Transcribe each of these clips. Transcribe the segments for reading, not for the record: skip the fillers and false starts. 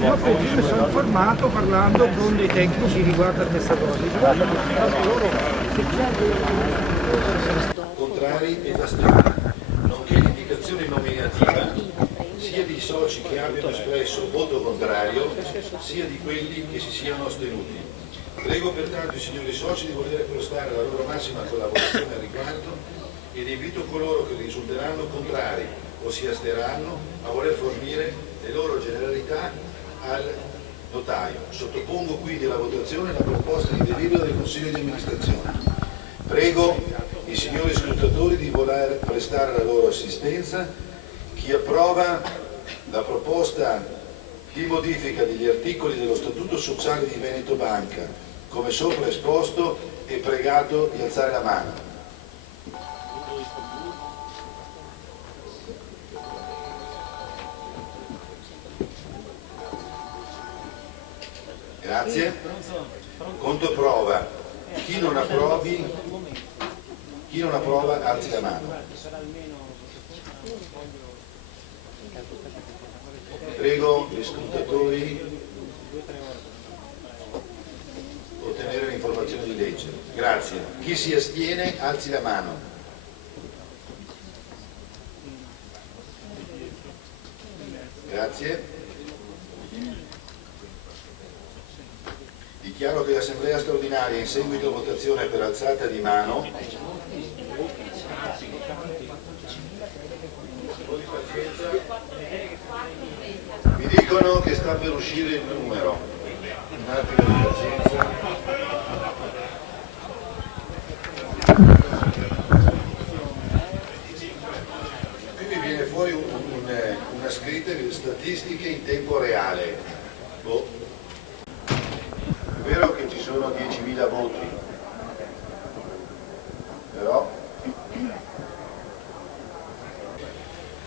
Ma penso che sono informato parlando con dei tecnici riguardo a questa cosa. Contrari ed astenuti, nonché l'indicazione nominativa sia di soci che abbiano espresso voto contrario, sia di quelli che si siano astenuti. Prego pertanto i signori soci di voler prestare la loro massima collaborazione al riguardo ed invito coloro che risulteranno contrari o si asteranno a voler fornire le loro generalità al notaio. Sottopongo quindi alla votazione la proposta di delibera del Consiglio di amministrazione. Prego i signori scrutatori di voler prestare la loro assistenza. Chi approva la proposta di modifica degli articoli dello Statuto Sociale di Veneto Banca, come sopra esposto, è pregato di alzare la mano. Grazie. Conto prova. Chi non approva alzi la mano. Prego gli scrutatori di ottenere l'informazione di legge. Grazie. Chi si astiene alzi la mano. Grazie. Dichiaro che l'Assemblea straordinaria in seguito a votazione per alzata di mano mi dicono che sta per uscire il numero. Un attimo di pazienza. Qui mi viene fuori una scritta di statistiche in tempo reale. È vero che ci sono 10.000 voti, però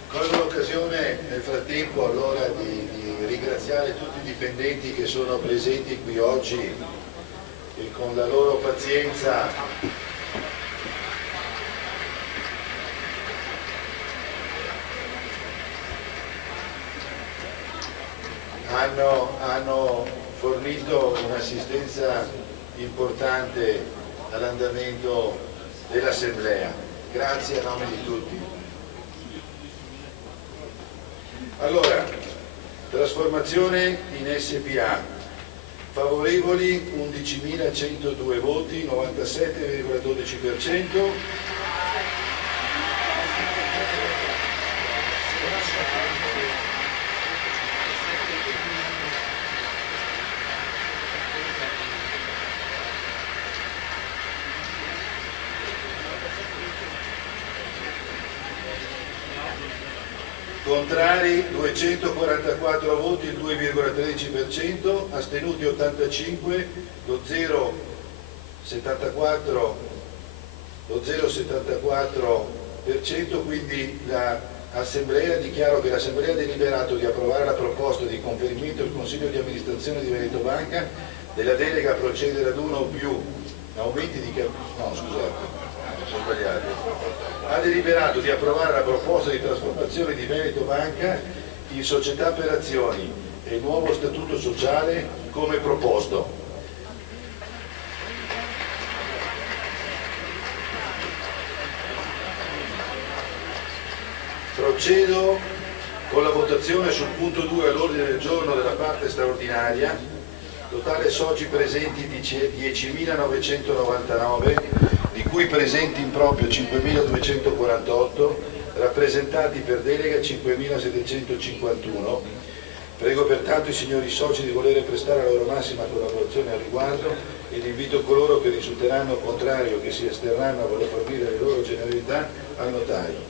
colgo l'occasione nel frattempo allora di ringraziare tutti i dipendenti che sono presenti qui oggi e con la loro pazienza hanno fornito un'assistenza importante all'andamento dell'Assemblea. Grazie a nome di tutti. Allora, trasformazione in SPA. Favorevoli 11.102 voti, 97,12%. Contrari 244 voti, il 2,13%, astenuti 85, lo 0,74%, quindi dichiaro che l'Assemblea ha deliberato di approvare la proposta di conferimento al Consiglio di amministrazione di Veneto Banca della delega a procedere ad uno o più aumenti di ha deliberato di approvare la proposta di trasformazione di Veneto Banca in società per azioni e il nuovo statuto sociale come proposto. Procedo con la votazione sul punto 2 all'ordine del giorno della parte straordinaria. Totale soci presenti 10.999, di cui presenti in proprio 5.248, rappresentati per delega 5.751. Prego pertanto i signori soci di volere prestare la loro massima collaborazione al riguardo ed invito coloro che risulteranno contrari o che si asterranno a voler fornire le loro generalità al notaio.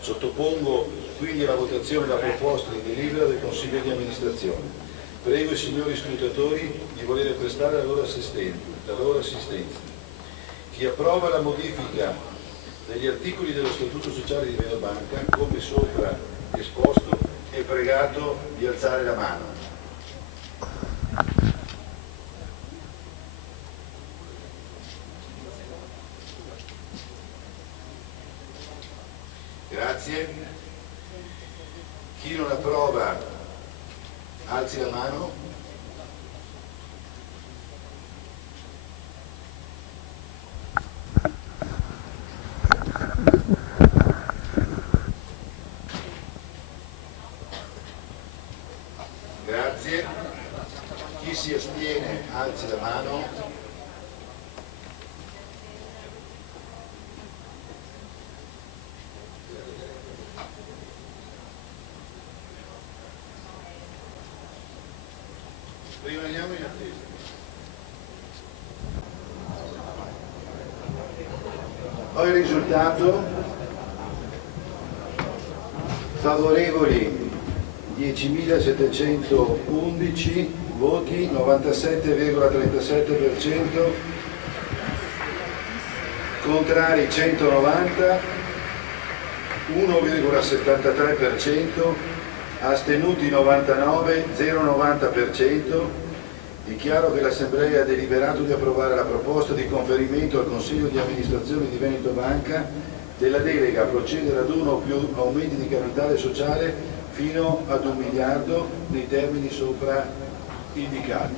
Sottopongo quindi alla votazione la proposta di delibera del Consiglio di amministrazione. Prego i signori scrutatori di volere prestare la loro assistenza. Chi approva la modifica degli articoli dello Statuto Sociale di Veneto Banca, come sopra esposto, è pregato di alzare la mano. Grazie. Chi non approva alzi la mano. Grazie. Chi si astiene alzi la mano. Rimaniamo in attesa. Ho il risultato: favorevoli 10.711 voti, 97,37%, contrari 190, 1,73%, astenuti 99, 0,90%. Dichiaro che l'Assemblea ha deliberato di approvare la proposta di conferimento al Consiglio di amministrazione di Veneto Banca della delega a procedere ad uno o più aumenti di capitale sociale fino ad 1 miliardo nei termini sopra indicati.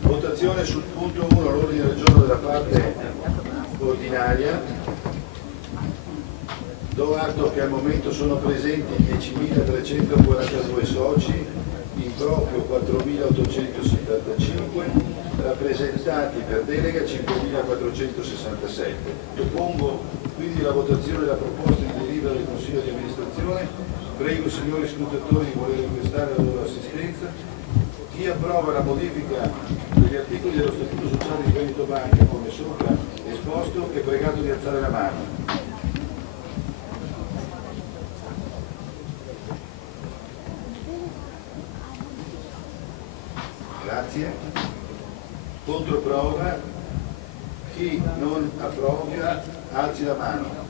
Votazione sul punto 1, l'ordine del giorno della parte ordinaria. Do atto che al momento sono presenti 10.342 soci, in proprio 4.875, rappresentati per delega 5.467. Propongo quindi la votazione della proposta di delibera del Consiglio di amministrazione. Prego i signori scrutatori di voler prestare la loro assistenza. Chi approva la modifica degli articoli dello Statuto Sociale di Veneto Banca come sopra esposto è pregato di alzare la mano. Grazie. Controprova. Chi non approva alzi la mano.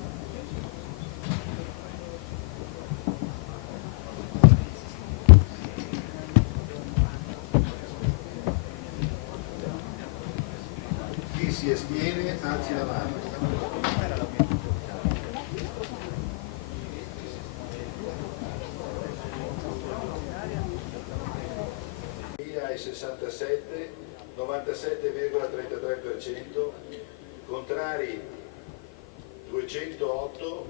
Chi si astiene alzi la mano. Ai 67, 97,33%, contrari 208,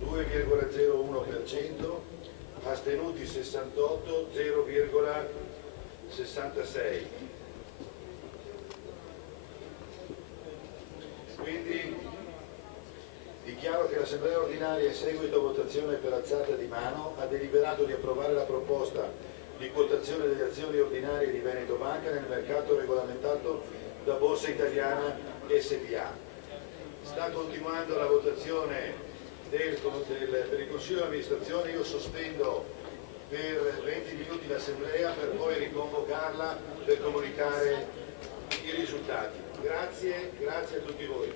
2,01%, astenuti 68, 0,66. Quindi dichiaro che l'Assemblea ordinaria, in seguito a votazione per alzata di mano, ha deliberato di approvare la proposta di quotazione delle azioni ordinarie di Veneto Banca nel mercato regolamentato da Borsa Italiana SpA. Sta continuando la votazione per il Consiglio di amministrazione. Io sospendo per 20 minuti l'Assemblea per poi riconvocarla per comunicare i risultati. Grazie a tutti voi.